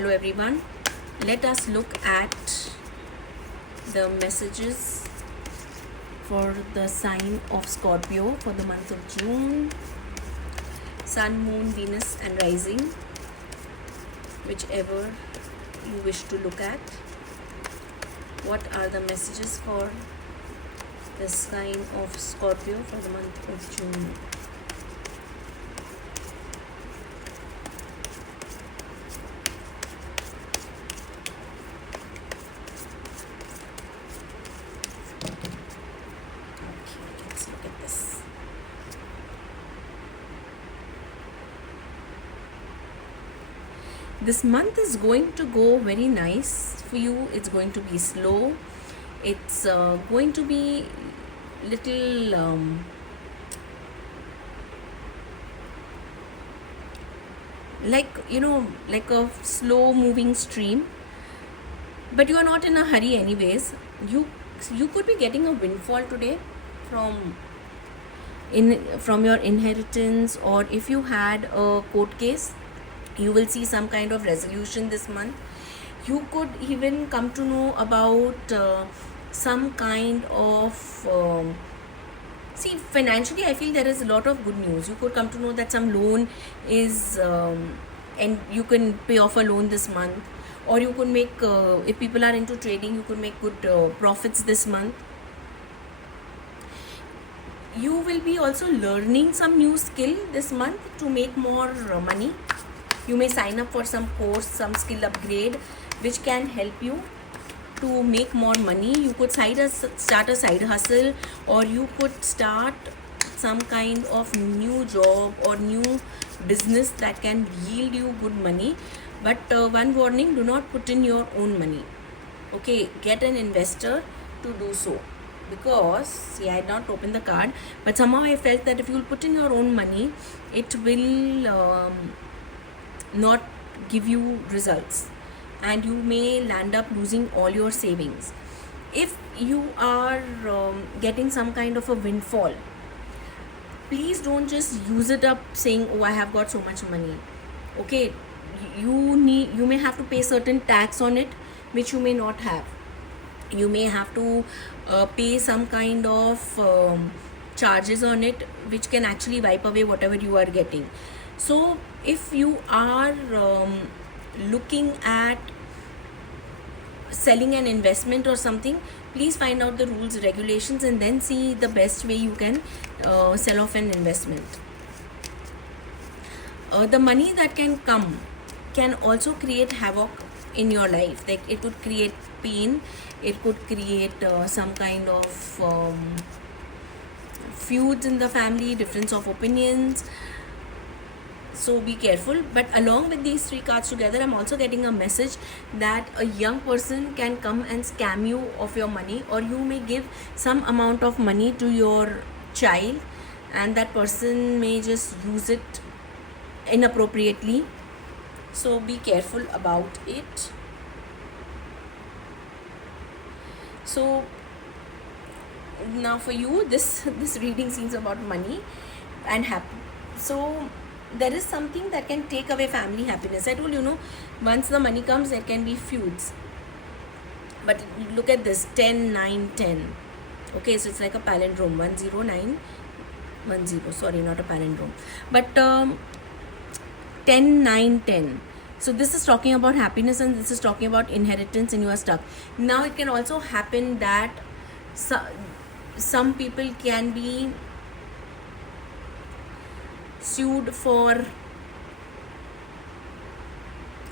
Hello everyone. Let us look at the messages for the sign of Scorpio for the month of June. Sun, Moon, Venus and Rising, whichever you wish to look at. What are the messages for the sign of Scorpio for the month of June? This month is going to go very nice for you. It's going to be slow. It's going to be little like a slow moving stream, but you are not in a hurry anyways. You could be getting a windfall today from your inheritance, or if you had a court case, you will see some kind of resolution this month. You could even come to know about some kind of financially I feel there is a lot of good news. You could come to know that some loan is and you can pay off a loan this month, or you could make if people are into trading, you could make good profits this month. You will be also learning some new skill this month to make more money. You may sign up for some course, some skill upgrade, which can help you to make more money. You could start a side hustle, or you could start some kind of new job or new business that can yield you good money. But one warning, do not put in your own money. Okay, get an investor to do so. Because I had not opened the card, but somehow I felt that if you will put in your own money, it will not give you results, and you may land up losing all your savings. If you are getting some kind of a windfall, please don't just use it up saying, oh, I have got so much money. Okay, you may have to pay certain tax on it, which you may not have. You may have to pay some kind of charges on it, which can actually wipe away whatever you are getting. So if you are looking at selling an investment or something, please find out the rules, regulations, and then see the best way you can sell off an investment. The money that can come can also create havoc in your life. Like it could create pain, it could create some kind of feuds in the family, difference of opinions. So be careful. But along with these three cards together, I'm also getting a message that a young person can come and scam you of your money, or you may give some amount of money to your child and that person may just use it inappropriately. So be careful about it. So now for you, this reading seems about money and happy. So there is something that can take away family happiness. I told you, once the money comes, there can be feuds. But look at this, 10, 9, 10. Okay, so it's like a palindrome, 10910. Sorry, not a palindrome. But 10, 9, 10. So this is talking about happiness, and this is talking about inheritance, and you are stuck. Now it can also happen that some people can be sued for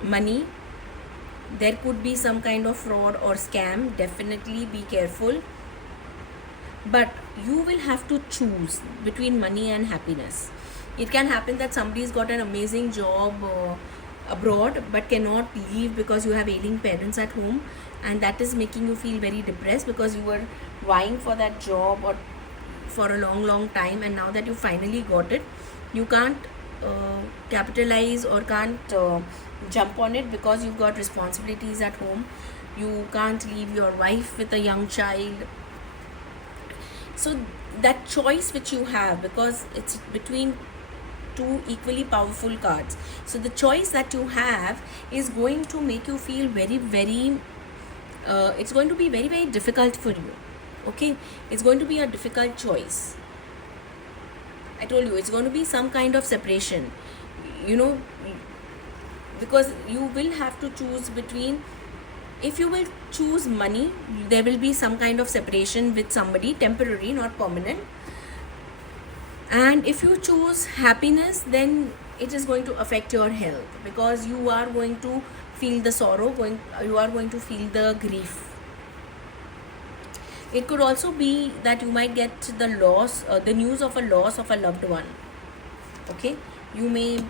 money. There could be some kind of fraud or scam. Definitely be careful. But you will have to choose between money and happiness. It can happen that somebody's got an amazing job abroad but cannot leave because you have ailing parents at home, and that is making you feel very depressed because you were vying for that job or for a long time, and now that you finally got it, you can't capitalize or can't jump on it because you've got responsibilities at home. You can't leave your wife with a young child. So that choice which you have, because it's between two equally powerful cards. So the choice that you have is going to make you feel very it's going to be very difficult for you. Okay, it's going to be a difficult choice. I told you, it's going to be some kind of separation, because you will have to choose between. If you will choose money, there will be some kind of separation with somebody, temporary, not permanent. And if you choose happiness, then it is going to affect your health, because you are going to feel the sorrow, you are going to feel the grief. It could also be that you might get the news of a loss of a loved one. Okay, you may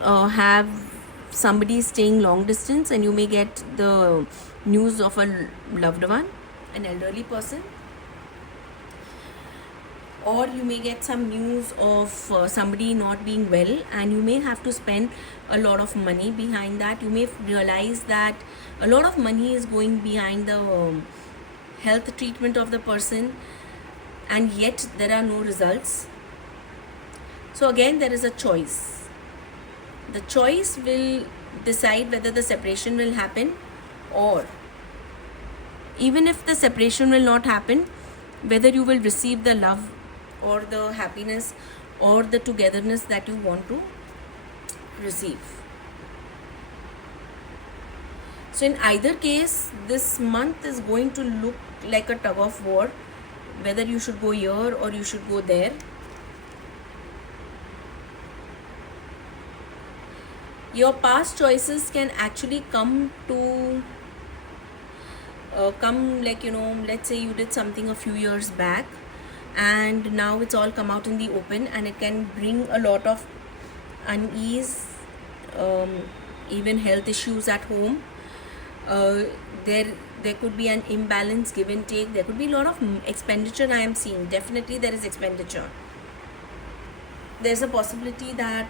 have somebody staying long distance, and you may get the news of a loved one, an elderly person, or you may get some news of somebody not being well, and you may have to spend a lot of money behind that. You may realize that a lot of money is going behind the health treatment of the person, and yet there are no results. So again, there is a choice. The choice will decide whether the separation will happen, or even if the separation will not happen, whether you will receive the love or the happiness or the togetherness that you want to receive. So in either case, this month is going to look like a tug of war, whether you should go here or you should go there. Your past choices can actually come let's say you did something a few years back, and now it's all come out in the open, and it can bring a lot of unease, even health issues at home. There could be an imbalance, give and take. There could be a lot of expenditure. I am seeing definitely there is expenditure. There's a possibility that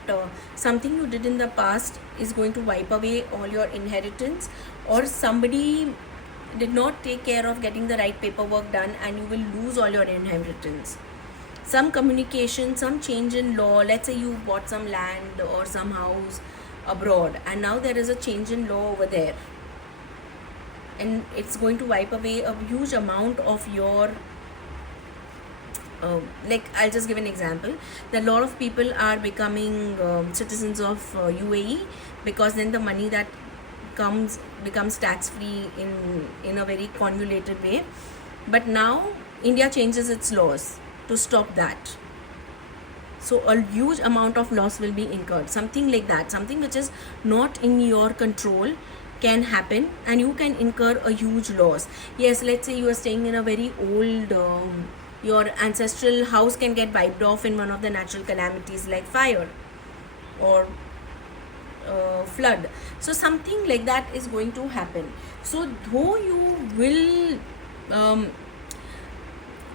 something you did in the past is going to wipe away all your inheritance, or somebody did not take care of getting the right paperwork done, and you will lose all your inheritance. Some communication, some change in law. Let's say you bought some land or some house abroad, and now there is a change in law over there, and it's going to wipe away a huge amount of your I'll just give an example. That a lot of people are becoming citizens of UAE, because then the money that becomes tax-free in a very convoluted way. But now India changes its laws to stop that. So a huge amount of loss will be incurred. Something like that, something which is not in your control can happen, and you can incur a huge loss. Yes, let's say you are staying in a very old your ancestral house can get wiped off in one of the natural calamities like fire or flood. So something like that is going to happen. So though you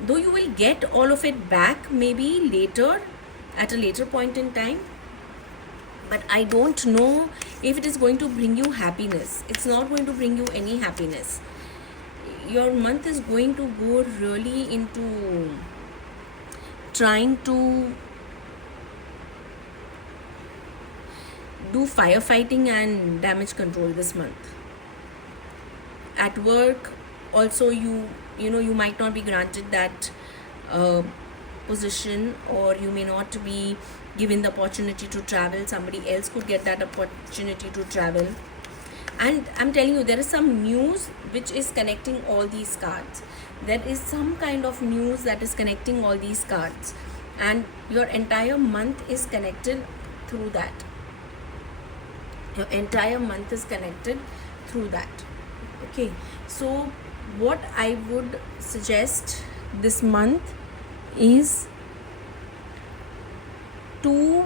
will get all of it back maybe later, at a later point in time, but I don't know if it is going to bring you happiness. It's not going to bring you any happiness. Your month is going to go really into trying to do firefighting and damage control this month. At work also, you might not be granted that position, or you may not be given the opportunity to travel. Somebody else could get that opportunity to travel. And I'm telling you, there is some news which is connecting all these cards. There is some kind of news that is connecting all these cards, and your entire month is connected through that. Your entire month is connected through that. Okay, so what I would suggest this month is to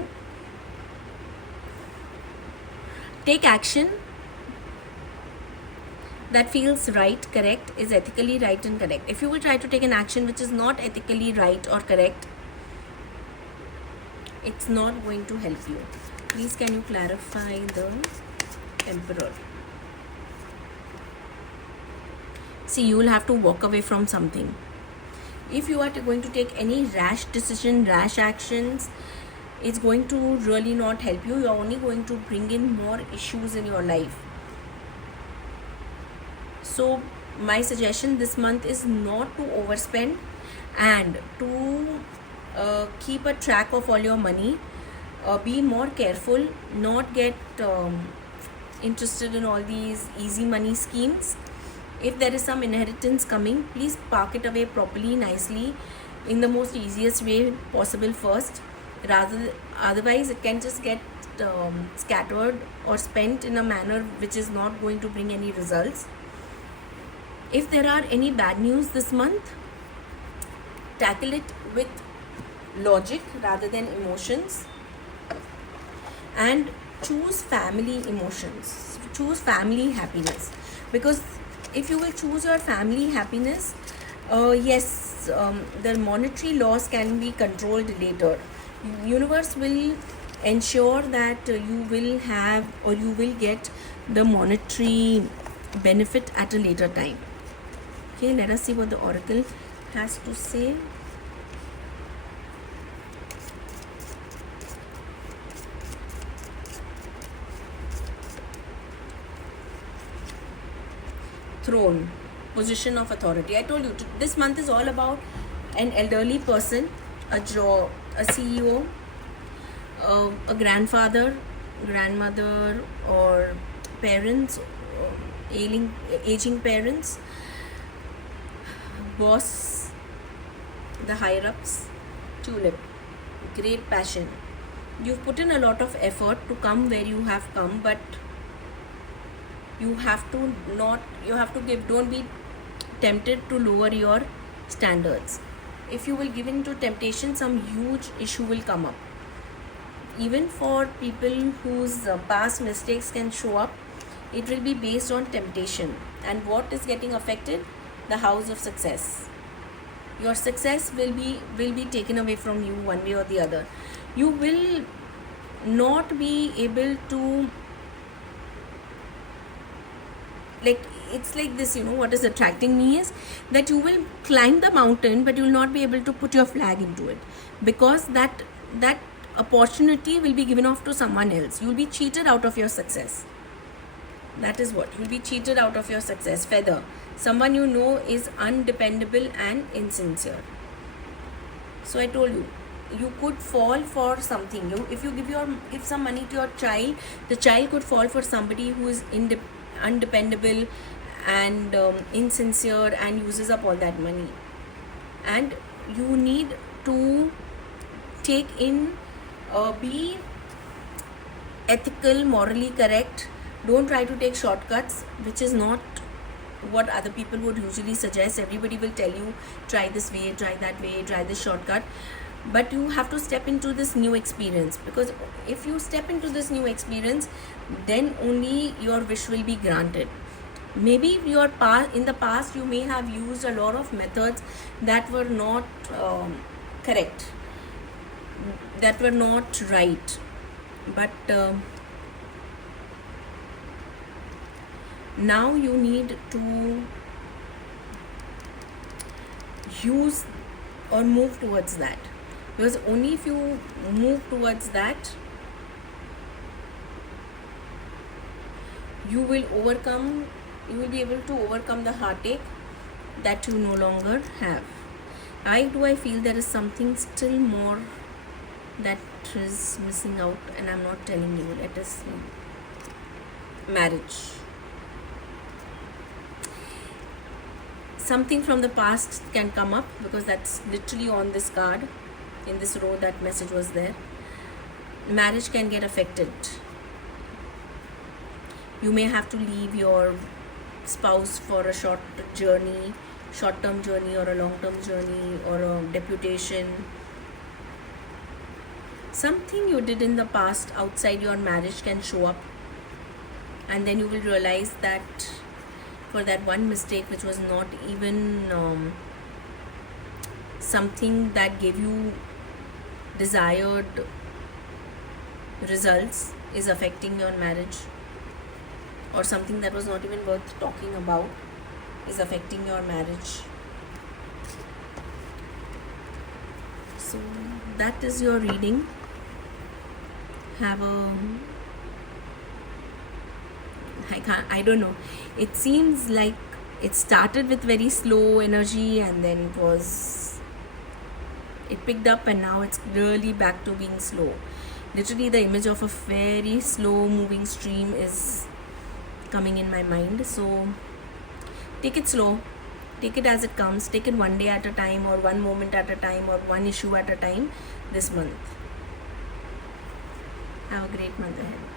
take action that feels right, correct, is ethically right and correct. If you will try to take an action which is not ethically right or correct, it's not going to help you. Please, can you clarify the Emperor? See, you will have to walk away from something. If you are going to take any rash decision, rash actions, it's going to really not help you. You're only going to bring in more issues in your life. So my suggestion this month is not to overspend and to keep a track of all your money. Be more careful, not get interested in all these easy money schemes. If there is some inheritance coming, please park it away properly, nicely, in the most easiest way possible first. Otherwise it can just get scattered or spent in a manner which is not going to bring any results. If there are any bad news this month, tackle it with logic rather than emotions, and choose family emotions, choose family happiness. Because if you will choose your family happiness, yes, the monetary loss can be controlled later. Universe will ensure that you will have or you will get the monetary benefit at a later time. Okay, let us see what the oracle has to say. Throne, position of authority. I told you this month is all about an elderly person, a CEO, a grandfather, grandmother, or parents, aging parents, boss, the higher ups. Tulip, great passion. You've put in a lot of effort to come where you have come, but you have to don't be tempted to lower your standards. If you will give in to temptation, some huge issue will come up. Even for people whose past mistakes can show up, it will be based on temptation. And what is getting affected? The house of success. Your success will be taken away from you one way or the other. You will not be able to, like, it's like this, what is attracting me is that you will climb the mountain, but you will not be able to put your flag into it, because that opportunity will be given off to someone else. You will be cheated out of your success. That is what, you will be cheated out of your success. Feather, someone you know is undependable and insincere. So I told you, you could fall for something. If you give some money to your child, the child could fall for somebody who is undependable and insincere and uses up all that money. And you need to take in, be ethical, morally correct. Don't try to take shortcuts, which is not what other people would usually suggest. Everybody will tell you, try this way, try that way, try this shortcut. But you have to step into this new experience, because if you step into this new experience, then only your wish will be granted. Maybe in the past you may have used a lot of methods that were not correct, that were not right, but now you need to use or move towards that, because only if you move towards that, you will be able to overcome the heartache that you no longer have. I feel there is something still more that is missing out, and I'm not telling you. Let us see. Marriage. Something from the past can come up, because that's literally on this card. In this row, that message was there. Marriage can get affected. You may have to leave your spouse for a short-term journey, or a long-term journey, or a deputation. Something you did in the past outside your marriage can show up, and then you will realize that for that one mistake, which was not even something that gave you desired results, is affecting your marriage, or something that was not even worth talking about is affecting your marriage. So that is your reading. have a, I don't know, it seems like it started with very slow energy, and then it picked up, and now it's really back to being slow. Literally the image of a very slow moving stream is coming in my mind. So take it slow, take it as it comes, take it one day at a time, or one moment at a time, or one issue at a time this month. Have a great month ahead.